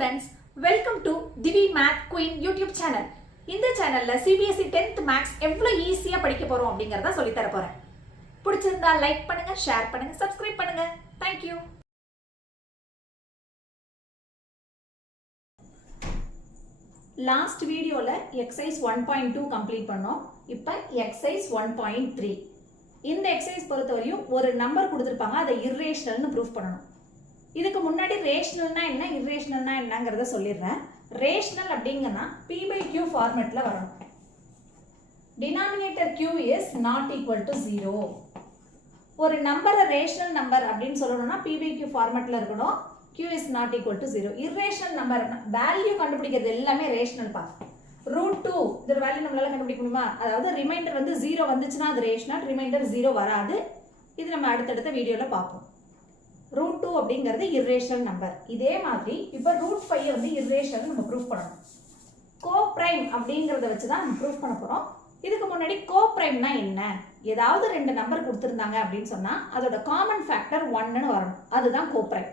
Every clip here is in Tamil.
students, welcome to Divi Math Queen YouTube channel. இந்த சேனல்ல CBSE 10th Maths எவ்வளவு ஈஸியா படிக்க போறோம் அப்படிங்கறத சொல்லி தர போறேன். பிடிச்சிருந்தா லைக் பண்ணுங்க, ஷேர் பண்ணுங்க, Subscribe பண்ணுங்க. Thank you. லாஸ்ட் வீடியோல exercise 1.2 கம்ப்ளீட் பண்ணோம். இப்போ exercise 1.3. இந்த exercise பொறுத்தவரையும் ஒரு நம்பர் கொடுத்திருப்பாங்க, அதை irrationalனு ப்ரூஃப் பண்ணனும். இதுக்கு முன்னாடி ரேஷனல்னா என்ன, irrationalனா என்னங்கறத சொல்லிடுறேன். ரேஷனல் அப்படிங்கன்னா p/q ஃபார்மட்ல வரணும். Denominator q is not equal to 0. ஒரு நம்பரை ரேஷனல் நம்பர் அப்படின்னு சொல்லணும்னா p/q ஃபார்மட்ல இருக்கணும். q is not equal to 0. irrational number value கண்டுபிடிக்கிறது எல்லாமே ரேஷனல் பா. √2 இதோட வேல்யூ நம்மளால கண்டுபிடிக்க முடியுமா? அதாவது ரிமைண்டர் வந்து 0 வந்துச்சுன்னா அது ரேஷனல், ரிமைண்டர் 0 வராது. இது நம்ம அடுத்தடுத்த வீடியோல பார்ப்போம். √2 அப்படிங்கிறது irrational நம்பர். இதே மாதிரி இப்போ √5 வந்து irrational நம்ம ப்ரூஃப் பண்ணணும். கோப்ரைம் அப்படிங்கறத வச்சு தான் நம்ம ப்ரூஃப் பண்ண போறோம். இதுக்கு முன்னாடி கோப்ரைம்னா என்ன? ஏதாவது ரெண்டு நம்பர் கொடுத்திருந்தாங்க அப்படின்னு சொன்னா அதோட காமன் ஃபேக்டர் 1ன்னு வரணும். அதுதான் coprime.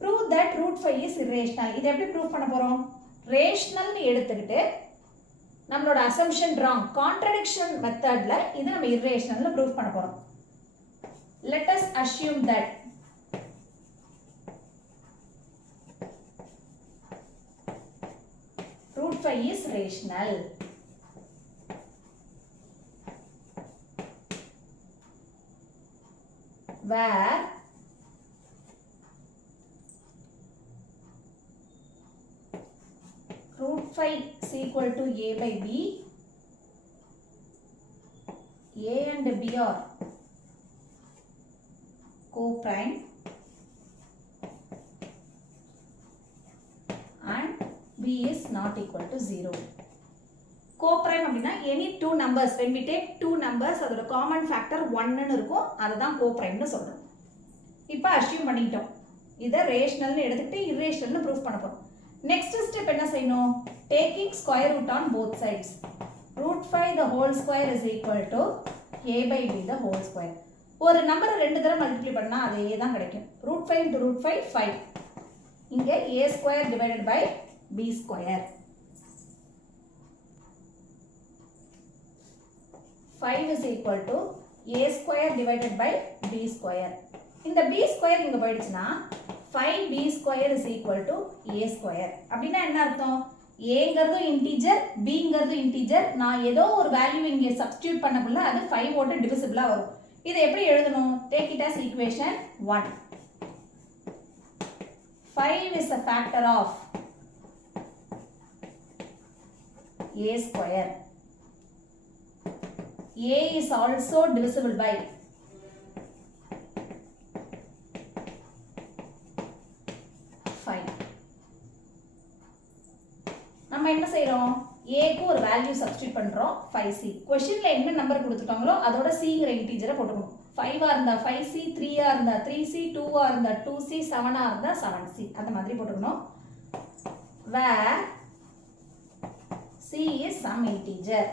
prove that √5 is irrational. இதை எப்படி ப்ரூஃப் பண்ண போறோம்? ரேஷனல்னு எடுத்துக்கிட்டு நம்மளோட அசம்ப்ஷன் ராங், கான்ட்ரடிக்ஷன் மெத்தட்ல இது நம்ம irrationalனு ப்ரூஃப் பண்ண போறோம். Let us assume that √5 is rational. Where √5 is equal to a by b, a and b are coprime and b is not equal to 0. coprime அப்படினா any two numbers, when we take two numbers அதோட common factor 1 ன்னு இருக்கும், அதுதான் coprime ன்னு சொல்றோம். இப்போ assume பண்ணிட்டோம். இதை rationalனு எடுத்துக்கிட்டு irrationalனு ப்ரூஃப் பண்ண போறோம். next step என்ன செய்யணும்? taking square root on both sides. √5 the whole square is equal to a by b the whole square. ஒரு நம்பரை ரெண்டு தடவை மல்டிப்ளை பண்ணா அதே தான் கிடைக்கும். √5 into √5 5. இங்க a square divided by b square. 5 is equal to a square divided by b square. இந்த b square இங்க போயிடுச்சுன்னா 5b square is equal to a square. அப்படின்னா என்ன அர்த்தம்? a-ங்கிறது இன்டிஜர், b-ங்கிறது இன்டிஜர். நான் ஏதோ ஒரு வேல்யூ இங்க சப்ஸ்டிட்யூட் பண்ணக்குள்ள அது 5 ஓட டிவிசிபிளா வரும். இதை எப்படி எழுதணும்? Take it as equation 1. 5 is a factor of a square. a is also divisible by 5. நம்ம என்ன செய்றோம்? a க்கு ஒரு வேல்யூ சப்ஸ்டிட்யூட் பண்றோம் 5c. क्वेश्चनல என்ன நம்பர் கொடுத்துட்டாங்களோ அதோட cங்கிற இன்டிஜரை போட்டுக்கணும். 5 ஆ இருந்தா 5c, 3 ஆ இருந்தா 3c, 2 ஆ இருந்தா 2c, 7 ஆ இருந்தா 7c. அந்த மாதிரி போட்டுக்கணும். where c is some integer.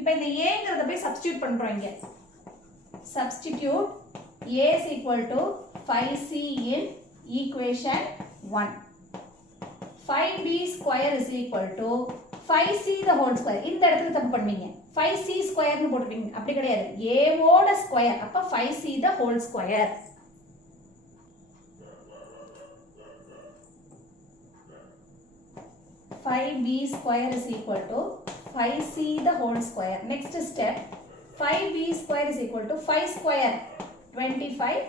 இப்போ இந்த a-ங்கறத போய் சப்ஸ்டிட்யூட் பண்றோம் இங்க. substitute a is equal to 5c in equation 1. 5b square is equal to 5c the whole square. இந்த இடத்துல தப்பு பண்ணுவீங்க. 5c square னு போட்டுவீங்க. அப்படி கிடையாது. a ஓட ஸ்கொயர். அப்ப 5c the whole square. (5b square is equal to 5c the whole square). Next step, 5b square is equal to 5 square 25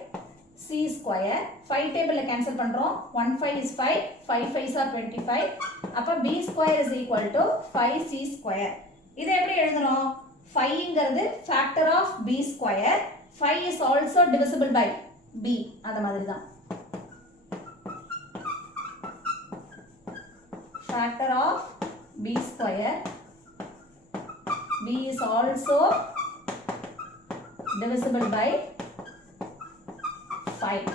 c square. 5 டேபிள்ல கேன்சல் பண்றோம். 1 5 is 5, 5 5s are 25. அப்ப b square is equal to 5c square. இதை எப்படி எழுதுறோம்? 5ங்கிறது factor of b square. 5 is also divisible by b. அந்த மாதிரி தான். factor of b square. b is also divisible by 5.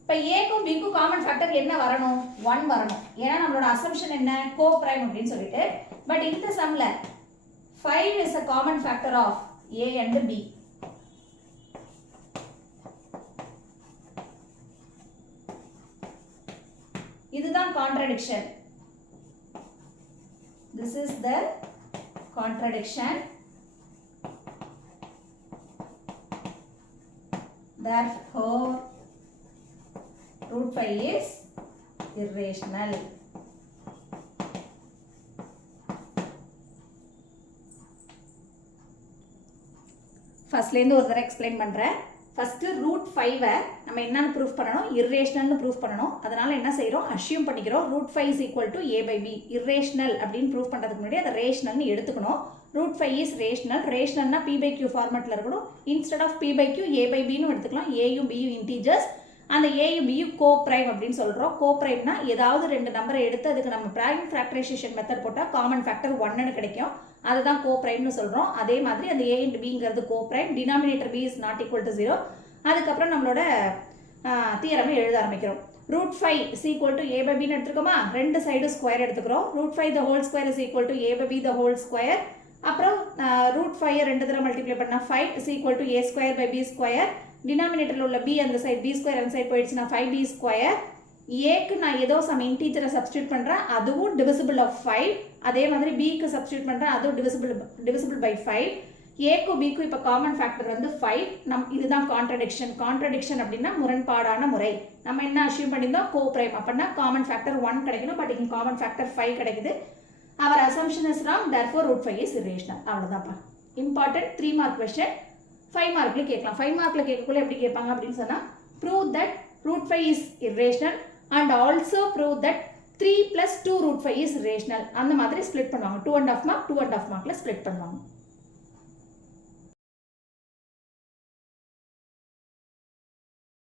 இப்போ a க்கும் b க்கும் காமன் ஃபேக்டர் என்ன வரணும்? 1 வரணும். ஏன்னா நம்மளோட அசம்ப்ஷன் என்ன? கோப்ரைம் அப்படின்னு சொல்லிட்டு. பட் இந்த சம்ல 5 is a common factor of a and b. இதுதான் contradiction. This is the contradiction. Therefore, root 5 is irrational. ஃபர்ஸ்ட்லேருந்து ஒரு தடவை எக்ஸ்பிளைன் பண்ணுறேன். ஃபஸ்ட்டு ரூட் 5 நம்ம என்னென்னு ப்ரூஃப் பண்ணணும், இர்ரேஷனல்னு ப்ரூஃப் பண்ணணும். அதனால் என்ன செய்கிறோம், அஷ்யூம் பண்ணிக்கிறோம் root 5 is equal to a by b. Irrational அப்படின்னு ப்ரூஃப் பண்ணுறதுக்கு முன்னாடி அதை ரேஷனல்னு எடுத்துக்கணும். Root 5 is rational. ரேஷனல்னா p by q ஃபார்மேட்டில் இருக்கணும். Instead of p by q a by bன்னு எடுத்துக்கலாம். ஏயும் பியும் இன்டீஜர்ஸ். அந்த ஏயும் பியும் கோ ப்ரைம் அப்படின்னு சொல்கிறோம். கோ ப்ரைம்னா ஏதாவது ரெண்டு நம்பரை எடுத்து அதுக்கு நம்ம ப்ரைம் ஃபேக்டரைசேஷன் மெத்தட் போட்டால் காமன் ஃபேக்டர் 1ன்னு கிடைக்கும். அதுதான் கோ ப்ரைம்னு சொல்கிறோம். அதே மாதிரி அந்த a into bங்கிறது coprime. Denominator b is not equal to 0. அதுக்கப்புறம் நம்மளோட தியரமை எழுத ஆரம்பிக்கிறோம். Root 5 is equal to a by bன்னு எடுத்துருக்கோமா, ரெண்டு சைடு ஸ்கொயர் எடுத்துக்கிறோம். Root 5 the whole square is equal to a by b the whole square. அப்புறம் ரூட் 5 ரெண்டு தடவை மல்டிப்ளை பண்ணால் 5 is equal to a square by b square. டினாமினேட்டரில் உள்ள b அந்த சைடு b ஸ்கொயர் அந்த சைடு போயிடுச்சுன்னா 5b ஸ்கொயர். ஏக்கு நான் ஏதோ சம் இன்டீஜரை சப்ஸ்டியூட் பண்ணுறேன், அதுவும் டிவிசிபிள் ஆஃப் 5. அதே மாதிரி பிக்கு சப்ஸ்டியூட் பண்ணுறேன், அதுவும் டிவிசிபிள் பை 5. ஏக்கும் பிக்கும் இப்போ காமன் ஃபேக்டர் வந்து 5. இதுதான் கான்ட்ரடிக்ஷன் அப்படின்னா முரண்பாடான முறை. நம்ம என்ன அஷ்யூம் பண்ணியிருந்தோம், கோ ப்ரைம். அப்படின்னா காமன் ஃபேக்டர் 1 கிடைக்கணும், பட் இங்கே காமன் ஃபேக்டர் 5 கிடைக்குது. Our assumption is wrong, therefore root 5 is irrational. அவ்வளோதான்ப்பா. Important 3 mark question. 5 மார்க்கில் கேட்கலாம். 5 மார்க்கில் கேட்கக்குள்ள எப்படி கேட்பாங்க அப்படின்னு சொன்னால், prove that root 5 is irrational and also prove that 3 plus 2 root 5 is rational. அந்த மாதிரி ஸ்ப்ளிட் பண்ணுவாங்க. 2.5 மார்க் 2.5 மார்க்கில் ஸ்ப்ளிட் பண்ணுவாங்க.